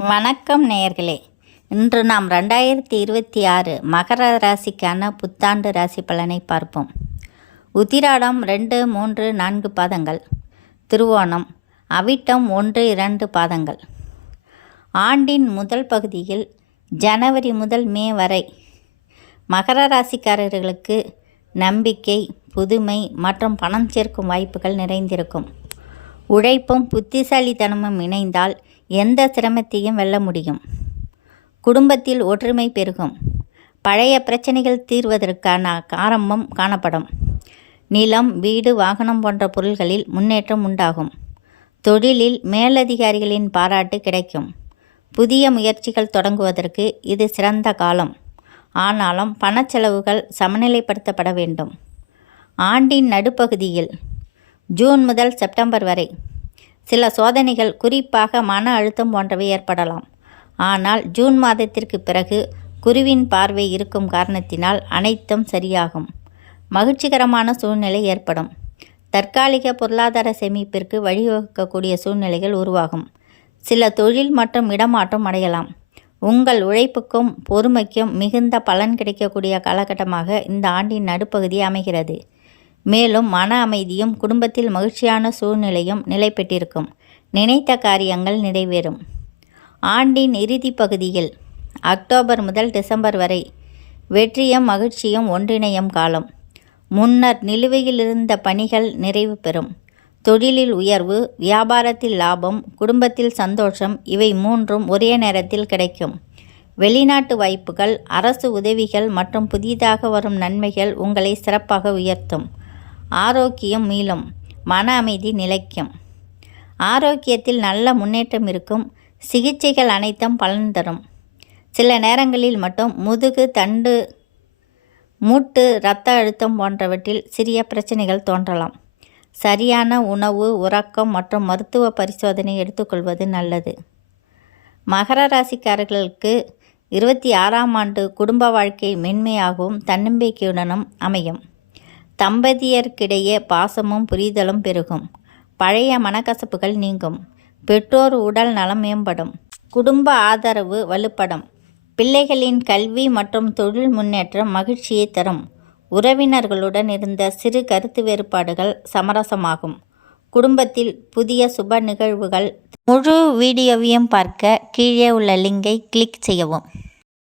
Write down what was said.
வணக்கம் நேயர்களே. இன்று நாம் ரெண்டாயிரத்தி இருபத்தி ஆறு மகர ராசிக்கான புத்தாண்டு ராசி பலனை பார்ப்போம். உத்திராடம் ரெண்டு மூன்று நான்கு பாதங்கள். திருவோணம் அவிட்டம் ஒன்று இரண்டு பாதங்கள். ஆண்டின் முதல் பகுதியில் ஜனவரி முதல் மே வரை மகர ராசிக்காரர்களுக்கு நம்பிக்கை புதுமை மற்றும் பணம் சேர்க்கும் வாய்ப்புகள் நிறைந்திருக்கும். உழைப்பும் புத்திசாலித்தனமும் இணைந்தால் எந்த சிரமத்தையும் வெல்ல முடியும். குடும்பத்தில் ஒற்றுமை பெருகும். பழைய பிரச்சனைகள் தீர்வதற்கான ஆரம்பம் காணப்படும். நிலம் வீடு வாகனம் போன்ற பொருள்களில் முன்னேற்றம் உண்டாகும். தொழிலில் மேலதிகாரிகளின் பாராட்டு கிடைக்கும். புதிய முயற்சிகள் தொடங்குவதற்கு இது சிறந்த காலம். ஆனாலும் பணச்செலவுகள் சமநிலைப்படுத்தப்பட வேண்டும். ஆண்டின் நடுப்பகுதியில் ஜூன் முதல் செப்டம்பர் வரை சில சோதனைகள் குறிப்பாக மன அழுத்தம் போன்றவை ஏற்படலாம். ஆனால் ஜூன் மாதத்திற்கு பிறகு குருவின் பார்வை இருக்கும் காரணத்தினால் அனைத்தும் சரியாகும். மகிழ்ச்சிகரமான சூழ்நிலை ஏற்படும். தற்காலிக பொருளாதார சேமிப்பிற்கு வழிவகுக்கக்கூடிய சூழ்நிலைகள் உருவாகும். சில தொழில் மற்றும் இடமாற்றம் அடையலாம். உங்கள் உழைப்புக்கும் பொறுமைக்கும் மிகுந்த பலன் கிடைக்கக்கூடிய காலகட்டமாக இந்த ஆண்டின் நடுப்பகுதி அமைகிறது. மேலும் மன அமைதியும் குடும்பத்தில் மகிழ்ச்சியான சூழ்நிலையும் நிலை பெற்றிருக்கும் நினைத்த காரியங்கள் நிறைவேறும். ஆண்டின் இறுதி பகுதியில் அக்டோபர் முதல் டிசம்பர் வரை வெற்றியும் மகிழ்ச்சியும் ஒன்றிணையும் காலம். முன்னர் நிலுவையில் இருந்த பணிகள் நிறைவு பெறும். தொழிலில் உயர்வு வியாபாரத்தில் லாபம் குடும்பத்தில் சந்தோஷம் இவை மூன்றும் ஒரே நேரத்தில் கிடைக்கும். வெளிநாட்டு வாய்ப்புகள் அரசு உதவிகள் மற்றும் புதிதாக வரும் நன்மைகள் உங்களை சிறப்பாக உயர்த்தும். ஆரோக்கியம் மீளும் மன அமைதி நிலைக்கும். ஆரோக்கியத்தில் நல்ல முன்னேற்றம் இருக்கும் சிகிச்சைகள் அனைத்தும் பலன் தரும். சில நேரங்களில் மட்டும் முதுகு தண்டு மூட்டு இரத்த அழுத்தம் போன்றவற்றில் சிறிய பிரச்சனைகள் தோன்றலாம். சரியான உணவு உறக்கம் மற்றும் மருத்துவ பரிசோதனை எடுத்துக்கொள்வது நல்லது. மகர ராசிக்காரர்களுக்கு இருபத்தி ஆறாம் ஆண்டு குடும்ப வாழ்க்கை மென்மையாகவும் தன்னம்பிக்கையுடனும் அமையும். தம்பதியர்க்கிடையே பாசமும் புரிதலும் பெருகும். பழைய மனக்கசப்புகள் நீங்கும். பெற்றோர் உடல் நலம் மேம்படும். குடும்ப ஆதரவு வலுப்படும். பிள்ளைகளின் கல்வி மற்றும் தொழில் முன்னேற்றம் மகிழ்ச்சியை தரும். உறவினர்களுடன் இருந்த சிறு கருத்து வேறுபாடுகள் சமரசமாகும். குடும்பத்தில் புதிய சுப நிகழ்வுகள். முழு வீடியோவையும் பார்க்க கீழே உள்ள லிங்கை கிளிக் செய்யவும்.